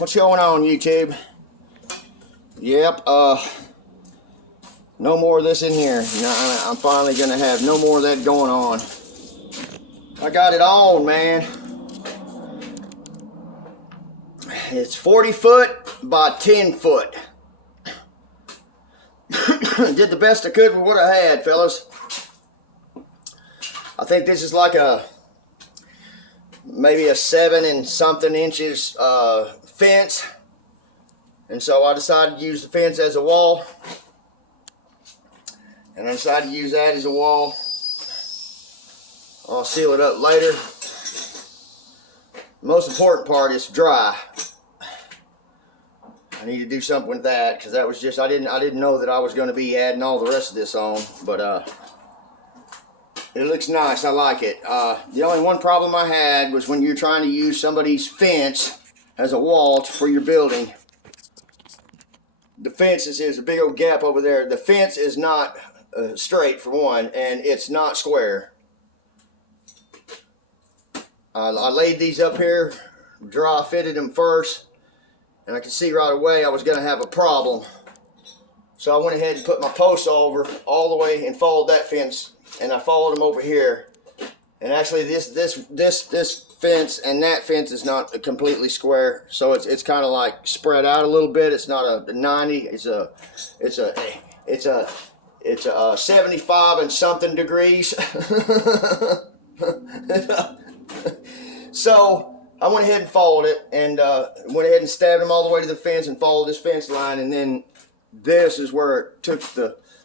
What's going on, YouTube? Yep, no more of this in here. No, I'm finally gonna have no more of that going on. I got it on, man. It's 40 foot by 10 foot. Did the best I could with what I had, fellas. I think this is like maybe a 7 and something inches fence. And so I decided to use the fence as a wall. And I decided to use that as a wall. I'll seal it up later. The most important part is dry. I need to do something with that because that was just I didn't know that I was going to be adding all the rest of this on, but it looks nice. I like it. The only one problem I had was when you're trying to use somebody's fence as a wall for your building. The fence is a big old gap over there. The fence is not straight for one, and it's not square. I laid these up here, dry fitted them first. And I could see right away I was going to have a problem. So I went ahead and put my posts over all the way and followed that fence. And I followed them over here. And actually this fence and that fence is not completely square. So it's kind of like spread out a little bit. It's not a 90. It's a 75 and something degrees. So I went ahead and followed it and went ahead and stabbed them all the way to the fence and followed this fence line, and then this is where it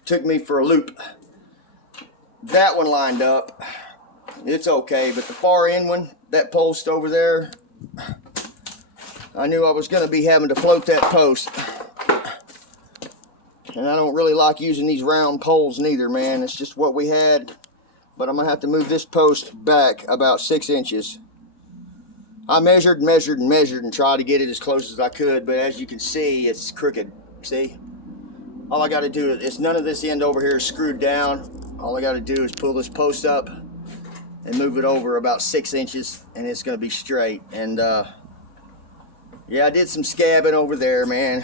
took me for a loop. That one lined up. It's okay, but the far end one, that post over there, I knew I was going to be having to float that post. And I don't really like using these round poles neither, man. It's just what we had. But I'm going to have to move this post back about 6 inches. I measured and tried to get it as close as I could, but as you can see, it's crooked. See? All I got to do is none of this end over here is screwed down. All I got to do is pull this post up and move it over about 6 inches, and it's going to be straight. And yeah, I did some scabbing over there, man.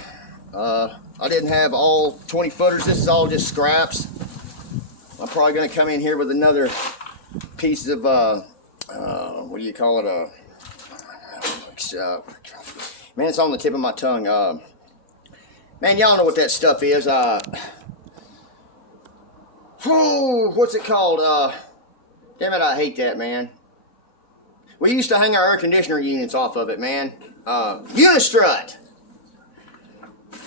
I didn't have all 20 footers. This is all just scraps. I'm probably going to come in here with another piece of what do you call it? Man, it's on the tip of my tongue. Man, y'all know what that stuff is. What's it called? Damn it, I hate that, man. We used to hang our air conditioner units off of it, man. Unistrut.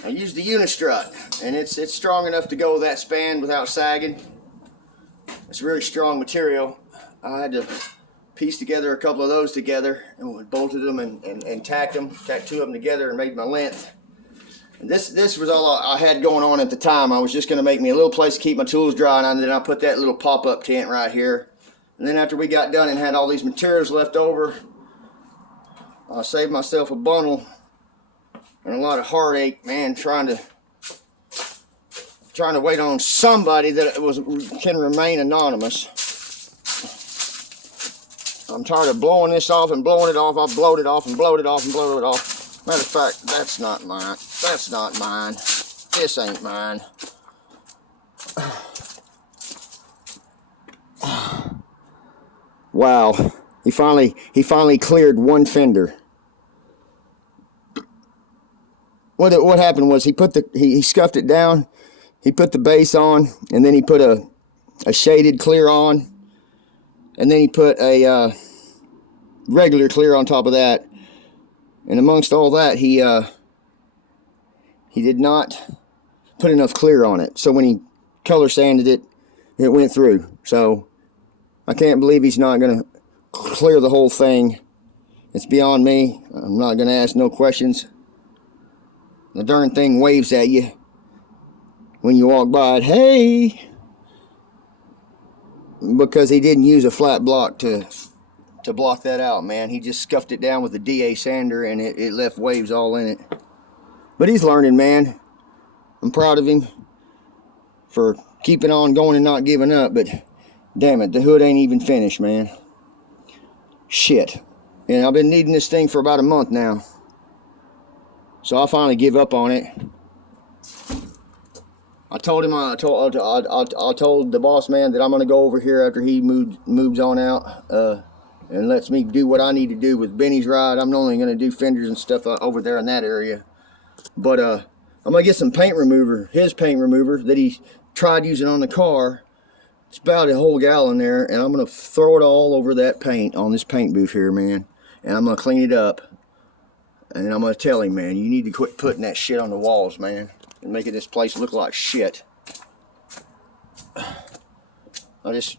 I used the Unistrut, and it's strong enough to go that span without sagging. It's really strong material. I had to pieced together a couple of those together and bolted them and tacked 2 of them together and made my length. And this was all I had going on at the time. I was just going to make me a little place to keep my tools dry, and then I put that little pop-up tent right here. And then after we got done and had all these materials left over, I saved myself a bundle and a lot of heartache, man, trying to wait on somebody that can remain anonymous. I'm tired of blowing this off and blowing it off. I've blowed it off and blowed it off and blowed it off. Matter of fact, that's not mine. That's not mine. This ain't mine. Wow. He finally cleared one fender. What happened was he scuffed it down. He put the base on, and then he put a shaded clear on. And then he put a regular clear on top of that. And amongst all that, he did not put enough clear on it. So when he color sanded it, it went through. So I can't believe he's not going to clear the whole thing. It's beyond me. I'm not going to ask no questions. The darn thing waves at you when you walk by it. Hey! Because he didn't use a flat block to block that out, man. He just scuffed it down with a DA sander, and it left waves all in it. But he's learning, man. I'm proud of him for keeping on going and not giving up, but damn it, the hood ain't even finished, man. Shit. And I've been needing this thing for about a month now. So I finally give up on it. I told him, I told the boss man that I'm gonna go over here after he moves on out, and lets me do what I need to do with Benny's ride. I'm only gonna do fenders and stuff over there in that area. But I'm gonna get some paint remover, his paint remover that he tried using on the car. It's about a whole gallon there, and I'm gonna throw it all over that paint on this paint booth here, man. And I'm gonna clean it up, and I'm gonna tell him, man, you need to quit putting that shit on the walls, man, and making this place look like shit. Just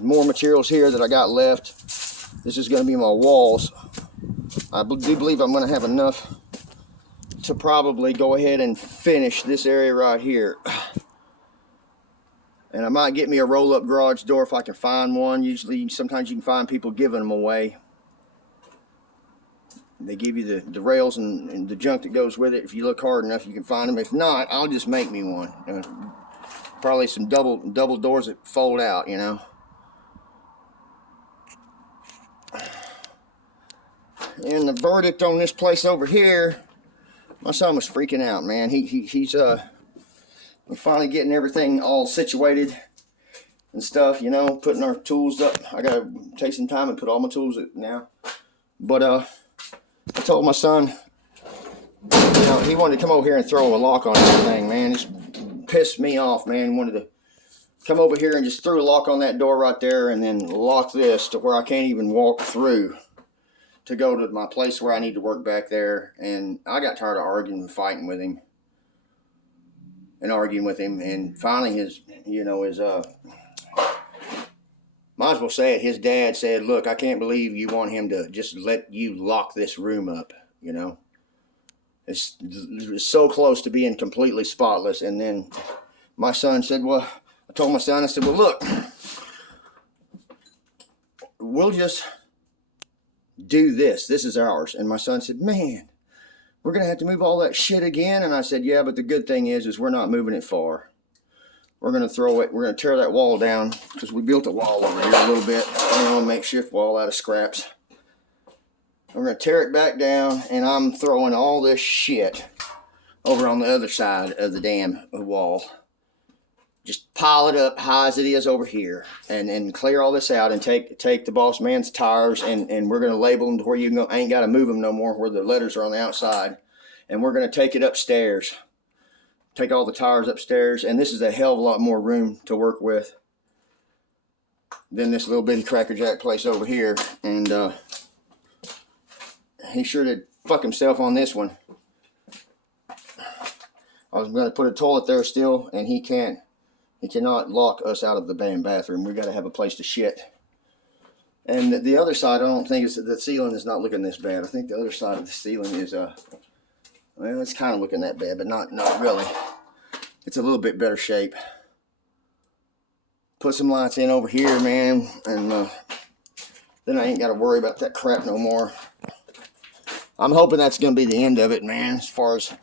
more materials here that I got left. This is gonna be my walls. I do believe I'm gonna have enough to probably go ahead and finish this area right here. And I might get me a roll-up garage door if I can find one. Usually, sometimes you can find people giving them away. They give you the rails and the junk that goes with it. If you look hard enough, you can find them. If not, I'll just make me one. Probably some double doors that fold out, you know. And the verdict on this place over here, my son was freaking out, man. He's we're finally getting everything all situated and stuff, you know, putting our tools up. I gotta take some time and put all my tools up now. But I told my son, you know, he wanted to come over here and throw a lock on everything, man. Just pissed me off, man. He wanted to come over here and just throw a lock on that door right there, and then lock this to where I can't even walk through to go to my place where I need to work back there. And I got tired of arguing and fighting with him. And finally might as well say it, his dad said, look, I can't believe you want him to just let you lock this room up, you know. It's so close to being completely spotless. And then my son said, well, I told my son, I said, well, look, we'll just do this. This is ours. And my son said, man, we're going to have to move all that shit again. And I said, yeah, but the good thing is we're not moving it far. We're going to throw it. We're going to tear that wall down because we built a wall over here a little bit. You know, a makeshift wall out of scraps. We're going to tear it back down, and I'm throwing all this shit over on the other side of the damn wall. Just pile it up high as it is over here, and clear all this out, and take the boss man's tires, and we're going to label them to where you ain't got to move them no more, where the letters are on the outside. And we're going to take it upstairs. Take all the tires upstairs, and this is a hell of a lot more room to work with than this little bitty crackerjack place over here. And he sure did fuck himself on this one. I was going to put a toilet there still, and he cannot lock us out of the bathroom. We got to have a place to shit. And the other side, I don't think the ceiling is not looking this bad. I think the other side of the ceiling is well, it's kind of looking that bad, but not really. It's a little bit better shape. Put some lights in over here, man, and then I ain't got to worry about that crap no more. I'm hoping that's going to be the end of it, man. As far as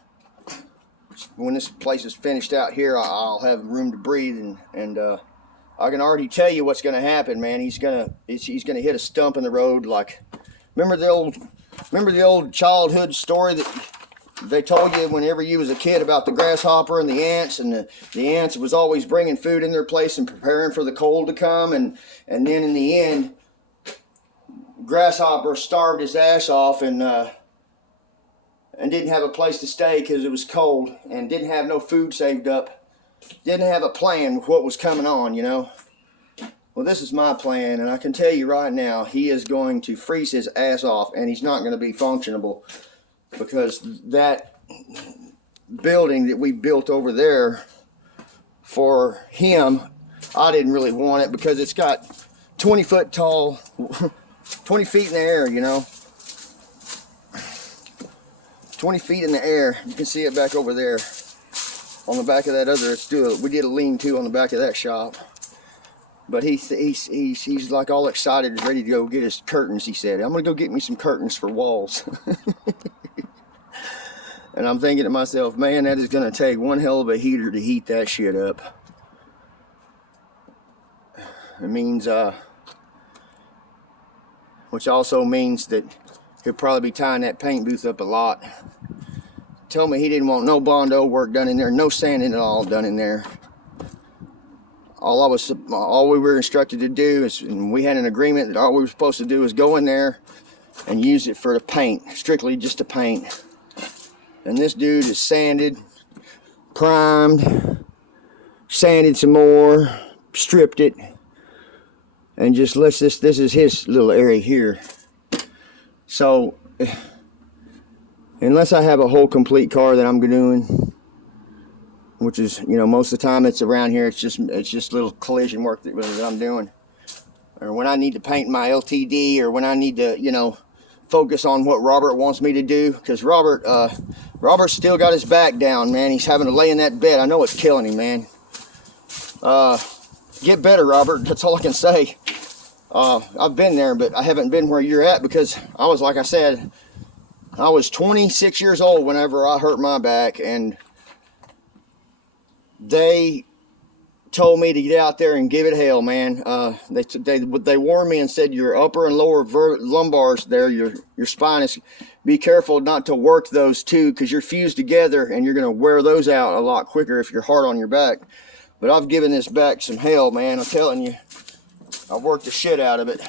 when this place is finished out here, I'll have room to breathe, and I can already tell you what's going to happen, man. He's gonna hit a stump in the road. Like, remember the old childhood story that they told you whenever you was a kid about the grasshopper and the ants, and the ants was always bringing food in their place and preparing for the cold to come, and then in the end, grasshopper starved his ass off and didn't have a place to stay because it was cold, and didn't have no food saved up, didn't have a plan with what was coming on, you know. Well, this is my plan, and I can tell you right now, he is going to freeze his ass off, and he's not going to be functionable. Because that building that we built over there for him, I didn't really want it because it's got 20 foot tall, 20 feet in the air, you know. 20 feet in the air. You can see it back over there on the back of that other. We did a lean-to on the back of that shop. But he's like all excited and ready to go get his curtains, he said. I'm going to go get me some curtains for walls. And I'm thinking to myself, man, that is going to take one hell of a heater to heat that shit up. It means, which also means that he'll probably be tying that paint booth up a lot. told me he didn't want no Bondo work done in there, no sanding at all done in there. All we were instructed to do is, and we had an agreement that all we were supposed to do is go in there and use it for the paint, strictly just to paint. And this dude is sanded, primed, sanded some more, stripped it, and just lets this is his little area here. So unless I have a whole complete car that I'm doing, which is, you know, most of the time it's around here, it's just little collision work that I'm doing, or when I need to paint my LTD, or when I need to, you know, focus on what Robert wants me to do, because Robert's still got his back down, man. He's having to lay in that bed. I know it's killing him, man. Get better, Robert. That's all I can say. I've been there, but I haven't been where you're at, because I was, like I said, I was 26 years old whenever I hurt my back, and they told me to get out there and give it hell, man. They warned me and said your upper and lower lumbars there, your spine is, be careful not to work those two, because you're fused together and you're going to wear those out a lot quicker if you're hard on your back. But I've given this back some hell, man. I'm telling you, I've worked the shit out of it.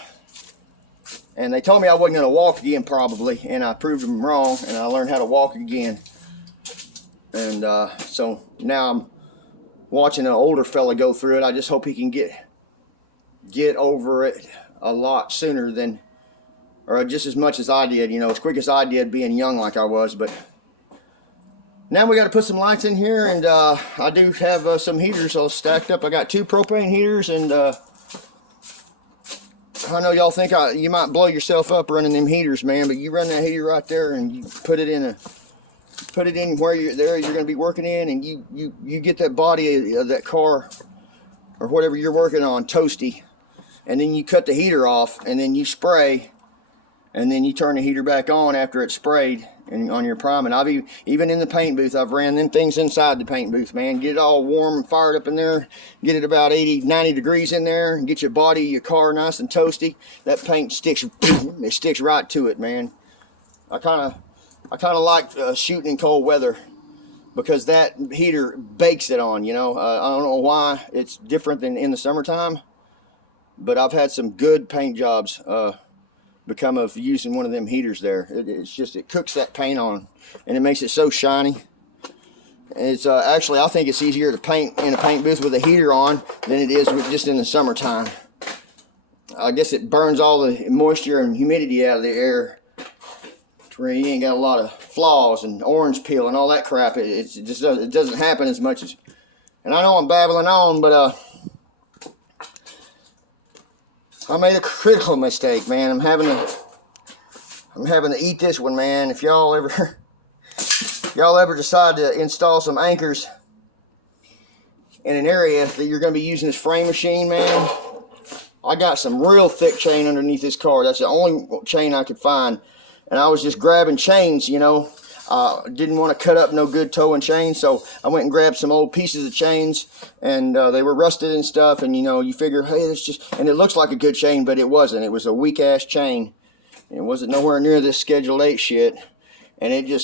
And they told me I wasn't going to walk again, probably, and I proved them wrong, and I learned how to walk again. And so now I'm watching an older fella go through it. I just hope he can get over it a lot sooner than, or just as much as I did, you know, as quick as I did being young like I was. But now we got to put some lights in here, and I do have some heaters all stacked up. I got 2 propane heaters, and I know y'all think you might blow yourself up running them heaters, man, but you run that heater right there and you put it in where you're going to be working in, and you get that body of that car or whatever you're working on toasty, and then you cut the heater off, and then you spray, and then you turn the heater back on after it's sprayed and on your prime. And I've even in the paint booth, I've ran them things inside the paint booth, man. Get it all warm and fired up in there, get it about 80-90 degrees in there, and get your body, your car nice and toasty. That paint sticks it sticks right to it, man. I kind of like shooting in cold weather, because that heater bakes it on, you know. I don't know why it's different than in the summertime, but I've had some good paint jobs become of using one of them heaters there. It cooks that paint on, and it makes it so shiny. It's actually, I think it's easier to paint in a paint booth with a heater on than it is with just in the summertime. I guess it burns all the moisture and humidity out of the air, where you ain't got a lot of flaws and orange peel and all that crap. It doesn't happen as much as. And I know I'm babbling on, but I made a critical mistake, man. I'm having to eat this one, man. If y'all ever decide to install some anchors in an area that you're going to be using this frame machine, man, I got some real thick chain underneath this car. That's the only chain I could find. And I was just grabbing chains, you know. Didn't want to cut up no good towing chains, so I went and grabbed some old pieces of chains, and they were rusted and stuff. And you know, you figure, hey, it's just, and it looks like a good chain, but it wasn't. It was a weak ass chain. It wasn't nowhere near this Schedule 8 shit, and it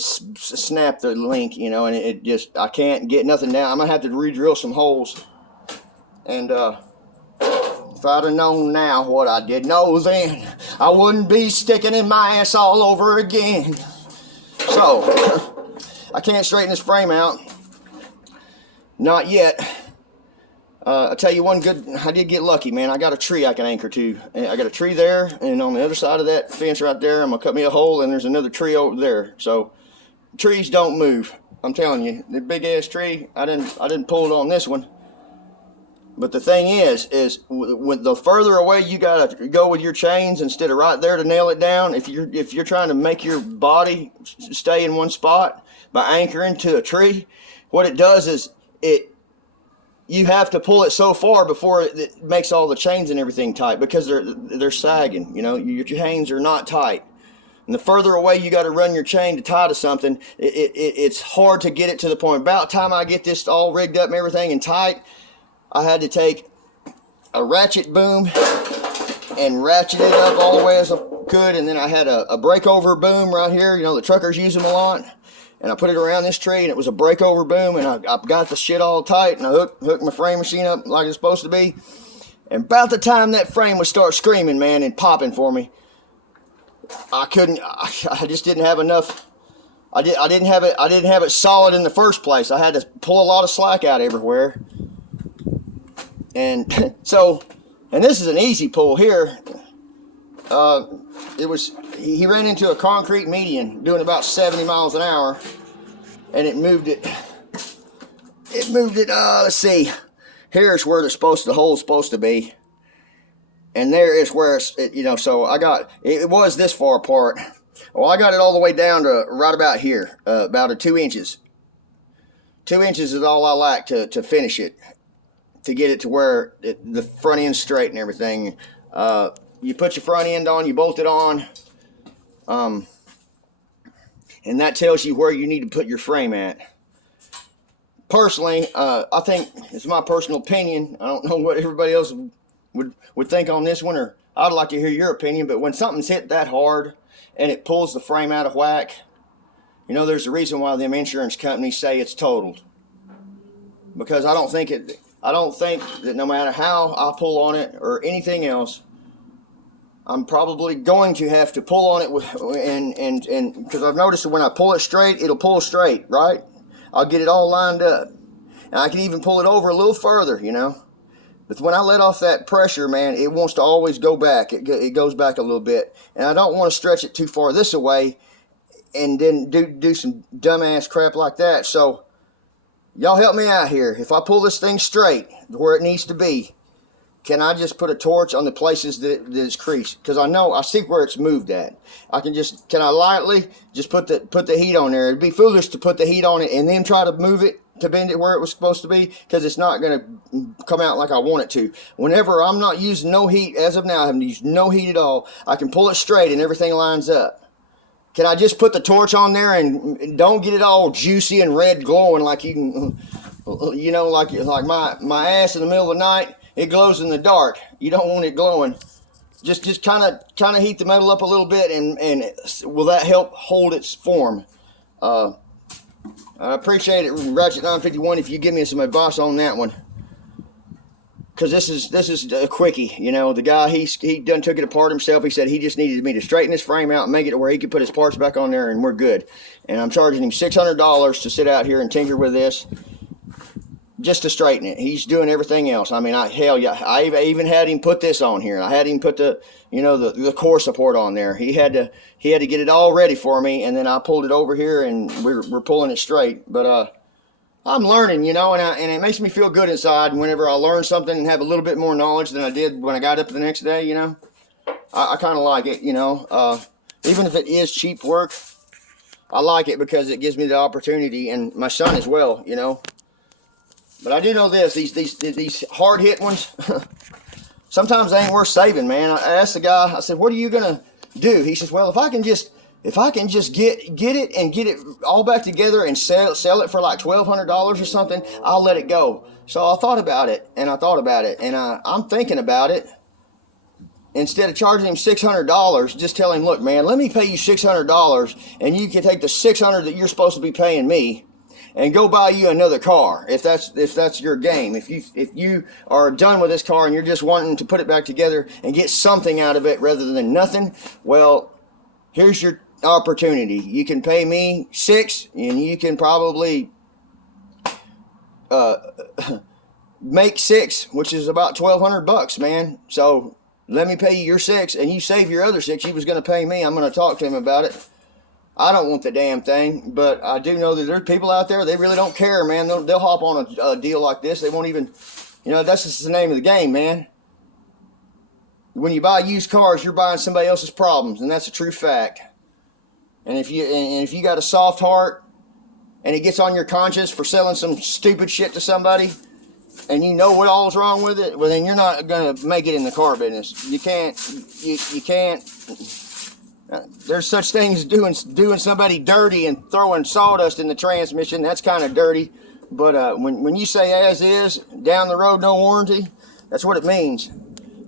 snapped the link, you know. And I can't get nothing down. I'm gonna have to re-drill some holes, and if I'd have known now what I did know then, I wouldn't be sticking in my ass all over again. So, I can't straighten this frame out. Not yet. I'll tell you one good, I did get lucky, man. I got a tree I can anchor to. I got a tree there, and on the other side of that fence right there, I'm going to cut me a hole, and there's another tree over there. So, trees don't move. I'm telling you, the big ass tree, I didn't pull it on this one. But the thing is with the further away you gotta go with your chains instead of right there to nail it down, if you're trying to make your body stay in one spot by anchoring to a tree, what it does is you have to pull it so far before it makes all the chains and everything tight, because they're sagging. You know, your chains are not tight. And the further away you got to run your chain to tie to something, it's hard to get it to the point. About the time I get this all rigged up and everything and tight, I had to take a ratchet boom and ratcheted it up all the way as I could. And then I had a breakover boom right here. You know, the truckers use them a lot. And I put it around this tree, and it was a breakover boom. And I got the shit all tight, and I hooked my frame machine up like it's supposed to be. And about the time that frame would start screaming, man, and popping for me, I just didn't have enough. I didn't have it solid in the first place. I had to pull a lot of slack out everywhere. And so, and this is an easy pull here. He ran into a concrete median doing about 70 miles an hour, and it moved it, let's see, here's where the hole's supposed to be. And there is where so it was this far apart. Well, I got it all the way down to right about here, about 2 inches. 2 inches is all I like to finish it, to get it to where the front end's straight and everything. You put your front end on, you bolt it on, and that tells you where you need to put your frame at. Personally, I think, it's my personal opinion, I don't know what everybody else would think on this one, or I'd like to hear your opinion, but when something's hit that hard and it pulls the frame out of whack, you know, there's a reason why them insurance companies say it's totaled. Because I don't think that no matter how I pull on it or anything else, I'm probably going to have to pull on it and because I've noticed that when I pull it straight, it'll pull straight, right? I'll get it all lined up. And I can even pull it over a little further, you know. But when I let off that pressure, man, it wants to always go back. It goes back a little bit. And I don't want to stretch it too far this way and then do some dumbass crap like that. So, y'all help me out here. If I pull this thing straight where it needs to be, can I just put a torch on the places that it's creased? Because I see where it's moved at. Can I lightly just put the heat on there? It'd be foolish to put the heat on it and then try to move it, to bend it where it was supposed to be, because it's not going to come out like I want it to. Whenever I'm not using no heat, as of now, I haven't used no heat at all, I can pull it straight and everything lines up. Can I just put the torch on there and don't get it all juicy and red glowing like you can, you know, like my ass in the middle of the night, it glows in the dark. You don't want it glowing. Just kind of heat the metal up a little bit, and will that help hold its form? I appreciate it, Ratchet 951, if you give me some advice on that one. Because this is a quickie, you know. The guy, he done took it apart himself. He said he just needed me to straighten his frame out and make it to where he could put his parts back on there, and we're good. And I'm charging him $600 to sit out here and tinker with this, just to straighten it. He's doing everything else. I mean, I even had him put this on here. I had him put the core support on there. He had to get it all ready for me, and then I pulled it over here, and we're pulling it straight. But I'm learning, you know, and it makes me feel good inside whenever I learn something and have a little bit more knowledge than I did when I got up the next day, you know. I kind of like it, you know. Even if it is cheap work, I like it because it gives me the opportunity, and my son as well, you know. But I do know this, these hard hit ones, sometimes they ain't worth saving, man. I asked the guy, I said, what are you gonna do? He says, well, if I can just get it and get it all back together and sell it for like $1,200 or something, I'll let it go. So I thought about it, and I'm thinking about it. Instead of charging him $600, just tell him, look, man, let me pay you $600, and you can take the $600 that you're supposed to be paying me and go buy you another car, if that's your game. If you are done with this car and you're just wanting to put it back together and get something out of it rather than nothing, well, here's your opportunity. You can pay me $6, and you can probably make $6, which is about $1,200, man. So let me pay you your $6, and you save your other $6 you was going to pay me. I'm going to talk to him about it. I don't want the damn thing, but I do know that there's people out there, they really don't care, man. They'll hop on a deal like this. They won't even, you know, that's just the name of the game, man. When you buy used cars, you're buying somebody else's problems, and that's a true fact. And if you got a soft heart, and it gets on your conscience for selling some stupid shit to somebody, and you know what all's wrong with it, well, then you're not gonna make it in the car business. You can't. There's such things as doing somebody dirty and throwing sawdust in the transmission. That's kind of dirty. But when you say as is, down the road, no warranty, that's what it means.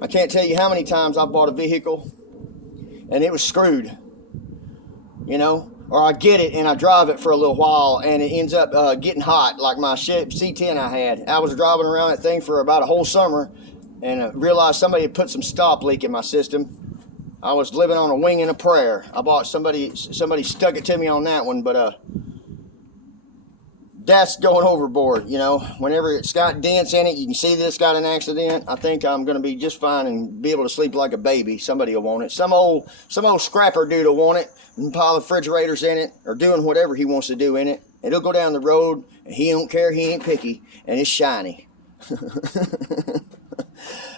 I can't tell you how many times I've bought a vehicle and it was screwed, you know, or I get it and I drive it for a little while and it ends up getting hot, like my C10 I had. I was driving around that thing for about a whole summer and realized somebody had put some stop leak in my system. I was living on a wing and a prayer. I bought somebody stuck it to me on that one, but that's going overboard, you know. Whenever it's got dents in it, you can see that it's got an accident. I think I'm going to be just fine and be able to sleep like a baby. Somebody will want it. Some old scrapper dude will want it and pile refrigerators in it or doing whatever he wants to do in it. It'll go down the road and he don't care. He ain't picky and it's shiny.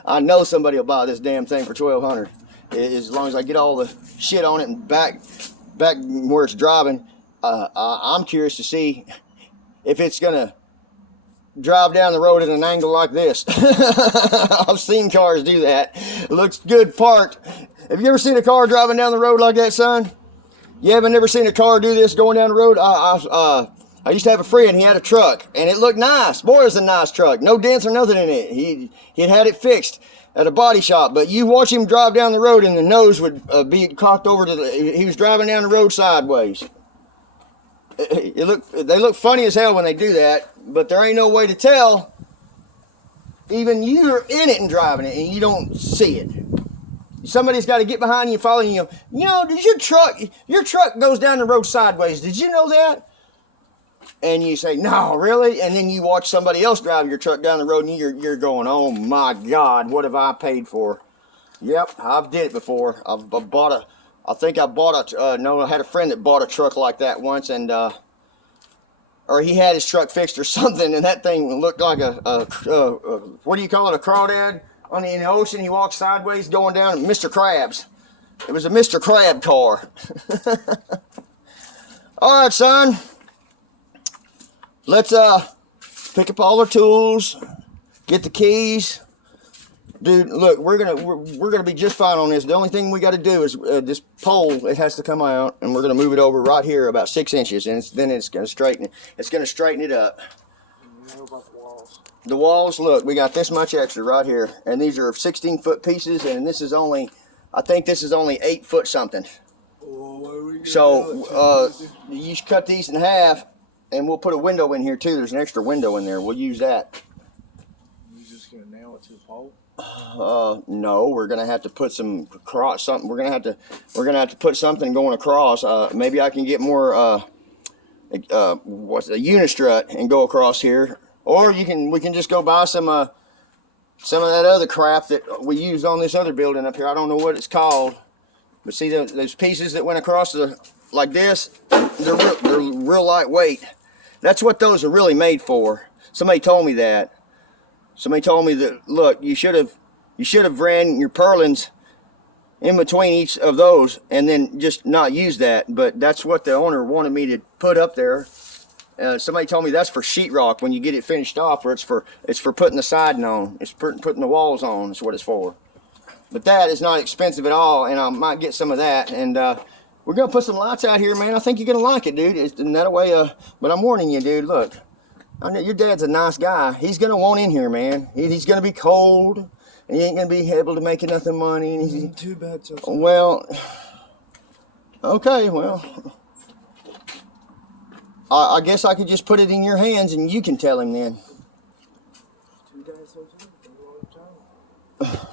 I know somebody will buy this damn thing for $1,200 as long as I get all the shit on it and back where it's driving. I'm curious to see if it's gonna drive down the road at an angle like this. I've seen cars do that. It looks good parked. Have you ever seen a car driving down the road like that, son? You haven't never seen a car do this going down the road? I used to have a friend, he had a truck, and it looked nice. Boy, it was a nice truck. No dents or nothing in it. He had it fixed at a body shop, but you watch him drive down the road and the nose would be cocked over to he was driving down the road sideways. They look funny as hell when they do that, but there ain't no way to tell. Even you're in it and driving it and you don't see it. Somebody's got to get behind you and follow you. You know, does your truck goes down the road sideways. Did you know that? And you say, no, really? And then you watch somebody else drive your truck down the road and you're going, oh my God, what have I paid for? Yep, I've did it before. I had a friend that bought a truck like that once, and or he had his truck fixed or something, and that thing looked like a what do you call it, a crawdad in the ocean. He walked sideways going down, Mr. Krabs. It was a Mr. Crab car. All right, son. Let's pick up all our tools, get the keys. Dude, look, we're gonna be just fine on this. The only thing we got to do is this pole. It has to come out, and we're gonna move it over right here about 6 inches, and then it's gonna straighten it. It's gonna straighten it up. You know about the walls? The walls. Look, we got this much extra right here, and these are 16-foot pieces, and this is only, I think this is only 8 foot something. So you should cut these in half, and we'll put a window in here too. There's an extra window in there. We'll use that. You just gonna nail it to the pole? No, we're gonna have to put some something. We're gonna have to put something going across. Maybe I can get more what's a unistrut and go across here, or we can just go buy some of that other crap that we used on this other building up here. I don't know what it's called, but see those pieces that went across like this. They're real lightweight. That's what those are really made for. Somebody told me that. Somebody told me that, look, you should have ran your purlins in between each of those and then just not use that. But that's what the owner wanted me to put up there. Somebody told me that's for sheetrock when you get it finished off, or it's for putting the siding on. It's putting the walls on. That's what it's for. But that is not expensive at all, and I might get some of that. And we're gonna put some lights out here, man. I think you're gonna like it, dude. It's that way. But I'm warning you, dude. Look. I know your dad's a nice guy. He's gonna want in here, man. He's gonna be cold, and he ain't gonna be able to make nothing money. And he's too bad. Well, okay. Well, I guess I could just put it in your hands, and you can tell him then.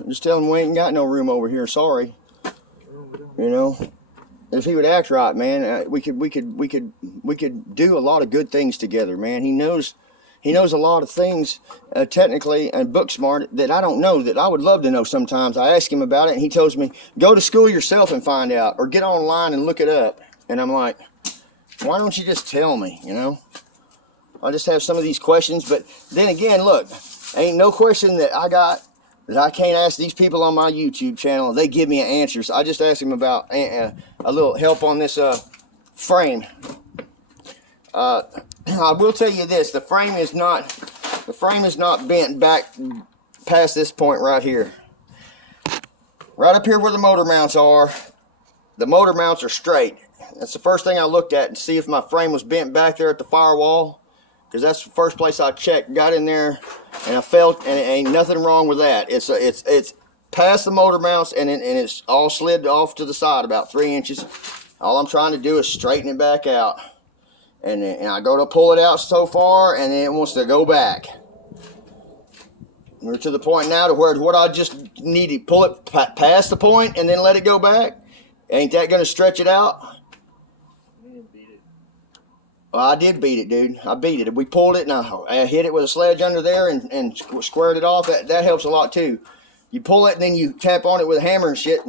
Just tell him we ain't got no room over here. Sorry. You know, if he would act right, man, we could do a lot of good things together, man. He knows a lot of things technically and book smart that I don't know, that I would love to know sometimes. I ask him about it and he tells me, go to school yourself and find out, or get online and look it up. And I'm like, why don't you just tell me, you know? I just have some of these questions, but then again, look, ain't no question that I got that I can't ask these people on my YouTube channel. They give me answers. I just asked them about a little help on this frame. I will tell you this: the frame is not bent back past this point right here. Right up here where the motor mounts are, the motor mounts are straight. That's the first thing I looked at and see if my frame was bent back there at the firewall, because that's the first place I checked. Got in there and I felt, and it ain't nothing wrong with that. It's past the motor mounts, and it's all slid off to the side about 3 inches. All I'm trying to do is straighten it back out. And I go to pull it out so far, and then it wants to go back. We're to the point now to where what I just need to pull it past the point and then let it go back. Ain't that going to stretch it out? You didn't beat it. Well, I did beat it, dude. I beat it. We pulled it, and I hit it with a sledge under there and squared it off. That helps a lot, too. You pull it, and then you tap on it with a hammer and shit.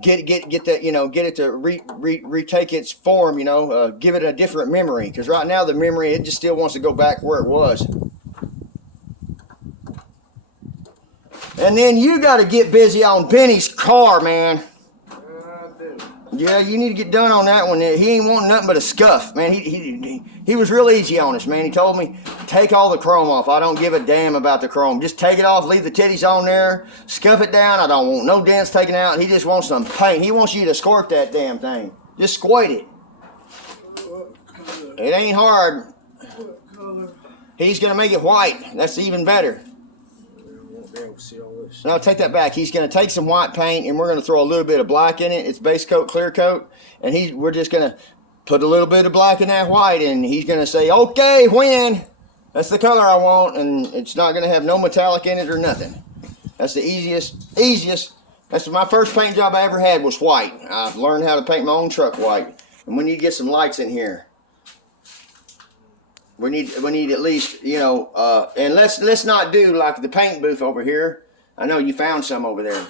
Get that, you know, get it to retake its form, you know, give it a different memory. Because right now the memory, it just still wants to go back where it was. And then you got to get busy on Benny's car, man. Yeah, you need to get done on that one. He ain't wanting nothing but a scuff, man. He was real easy on us, man. He told me, take all the chrome off. I don't give a damn about the chrome. Just take it off, leave the titties on there, scuff it down. I don't want no dents taken out. He just wants some paint. He wants you to squirt that damn thing. Just squirt it. It ain't hard. He's going to make it white. That's even better. Now take that back. He's going to take some white paint, and we're going to throw a little bit of black in it. It's base coat, clear coat, and we're just going to put a little bit of black in that white, and he's going to say, okay, when? That's the color I want, and it's not going to have no metallic in it or nothing. That's the easiest. That's my first paint job I ever had was white. I learned how to paint my own truck white, and we need to get some lights in here. We need at least, you know, and let's not do like the paint booth over here. I know you found some over there.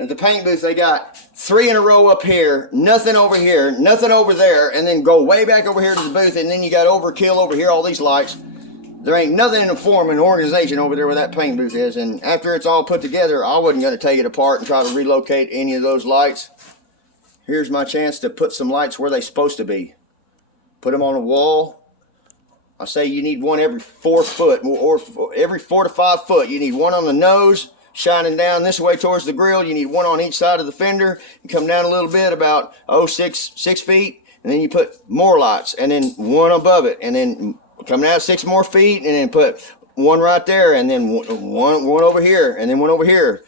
At the paint booth, they got 3 in a row up here, nothing over here, nothing over there, and then go way back over here to the booth, and then you got overkill over here, all these lights. There ain't nothing in the form and organization over there where that paint booth is, and after it's all put together, I wasn't going to take it apart and try to relocate any of those lights. Here's my chance to put some lights where they're supposed to be. Put them on a wall. I say you need one every 4 foot, or every 4 to 5 foot. You need one on the nose, shining down this way towards the grill. You need one on each side of the fender. You come down a little bit, about 6 feet, and then you put more lights, and then one above it, and then come down 6 more feet, and then put one right there, and then one over here, and then one over here,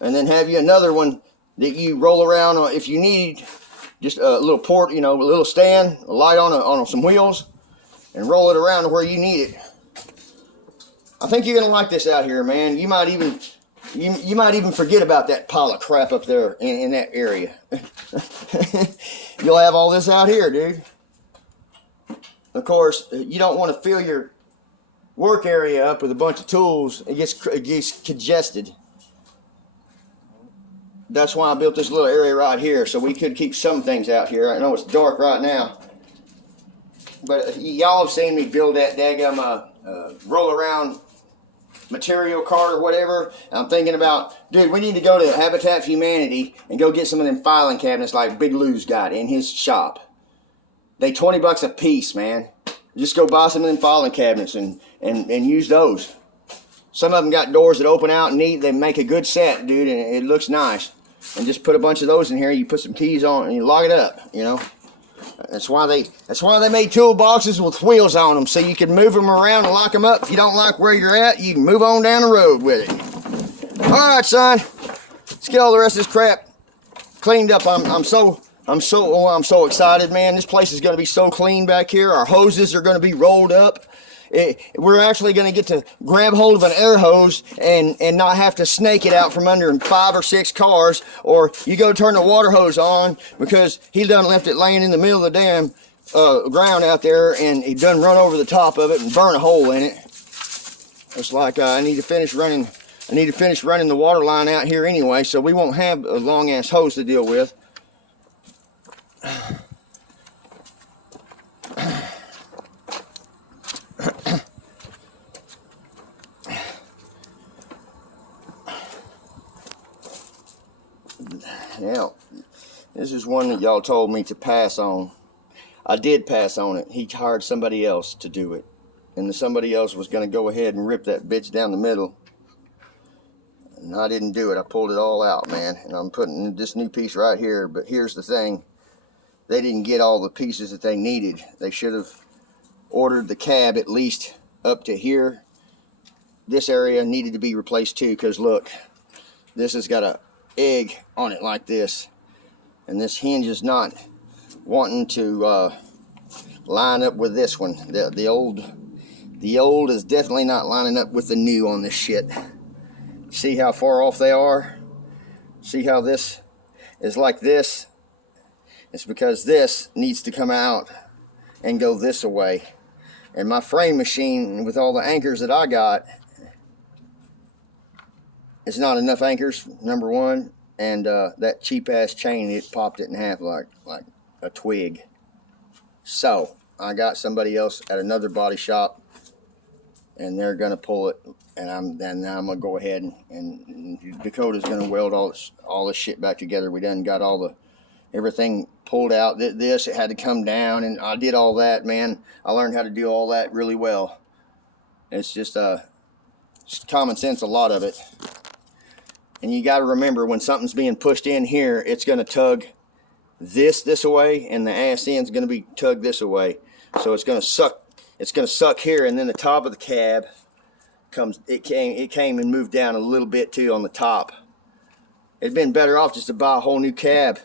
and then have you another one that you roll around if you need, just a little port, you know, a little stand, a light on some wheels. And roll it around to where you need it. I think you're gonna like this out here, man. You might even forget about that pile of crap up there in that area. You'll have all this out here, dude. Of course, you don't want to fill your work area up with a bunch of tools. It gets congested. That's why I built this little area right here, so we could keep some things out here. I know it's dark right now. But y'all have seen me build that daggum roll around material cart or whatever. I'm thinking about, dude, we need to go to Habitat for Humanity and go get some of them filing cabinets like Big Lou's got in his shop. They $20 a piece, man. Just go buy some of them filing cabinets and use those. Some of them got doors that open out and neat. They make a good set, dude, and it looks nice. And just put a bunch of those in here. You put some keys on and you lock it up, you know. That's why they made toolboxes with wheels on them, so you can move them around and lock them up. If you don't like where you're at, you can move on down the road with it. All right, son. Let's get all the rest of this crap cleaned up. I'm so excited, man. This place is going to be so clean back here. Our hoses are going to be rolled up. We're actually going to get to grab hold of an air hose and not have to snake it out from under 5 or 6 cars, or you go turn the water hose on because he done left it laying in the middle of the damn ground out there, and he done run over the top of it and burn a hole in it. It's like I need to finish running the water line out here anyway, so we won't have a long ass hose to deal with. Now, this is one that y'all told me to pass on. I did pass on it. He hired somebody else to do it. And somebody else was going to go ahead and rip that bitch down the middle. And I didn't do it. I pulled it all out, man. And I'm putting this new piece right here. But here's the thing. They didn't get all the pieces that they needed. They should have ordered the cab at least up to here. This area needed to be replaced too, because look, this has got a egg on it like this, and this hinge is not wanting to line up with this one. The old is definitely not lining up with the new on this shit. See how far off they are? See how this is like this? It's because this needs to come out and go this away. And my frame machine, with all the anchors that I got, it's not enough anchors, number one. And that cheap ass chain, it popped it in half like a twig. So I got somebody else at another body shop, and they're gonna pull it, and now I'm gonna go ahead and Dakota's gonna weld all this shit back together. We done got everything pulled out. This, it had to come down, and I did all that, man. I learned how to do all that really well. It's just common sense, a lot of it. And you got to remember, when something's being pushed in here, it's going to tug this away, and the ass end's going to be tugged this away. So it's going to suck. It's going to suck here, and then the top of the cab comes. It came and moved down a little bit too on the top. It'd been better off just to buy a whole new cab.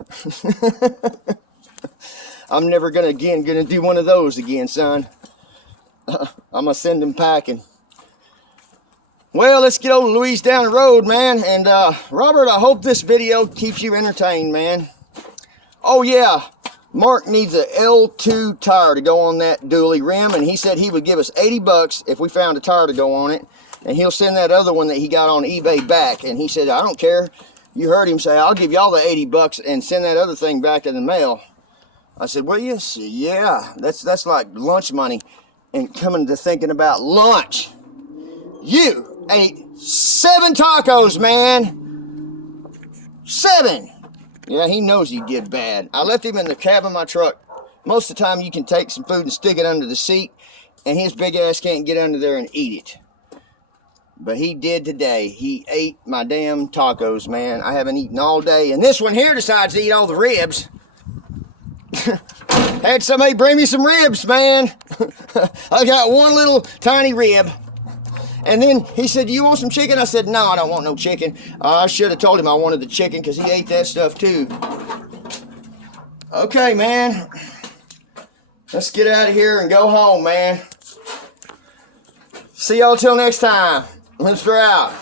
I'm never gonna do one of those again, son. I'm gonna send them packing. Well, let's get old Louise down the road, man. And Robert, I hope this video keeps you entertained, man. Oh yeah, Mark needs a L2 tire to go on that dually rim, and he said he would give us 80 bucks if we found a tire to go on it, and he'll send that other one that he got on eBay back. And he said, I don't care. You heard him say, I'll give y'all the 80 bucks and send that other thing back in the mail. I said, well, yes, yeah, that's like lunch money. And coming to thinking about lunch, you ate 7 tacos, man. 7. Yeah, he knows he did bad. I left him in the cab of my truck. Most of the time you can take some food and stick it under the seat, and his big ass can't get under there and eat it. But he did today. He ate my damn tacos, man. I haven't eaten all day. And this one here decides to eat all the ribs. Had somebody bring me some ribs, man. I got one little tiny rib. And then he said, do you want some chicken? I said, no, I don't want no chicken. I should have told him I wanted the chicken, because he ate that stuff too. Okay, man. Let's get out of here and go home, man. See y'all till next time. Mr. out.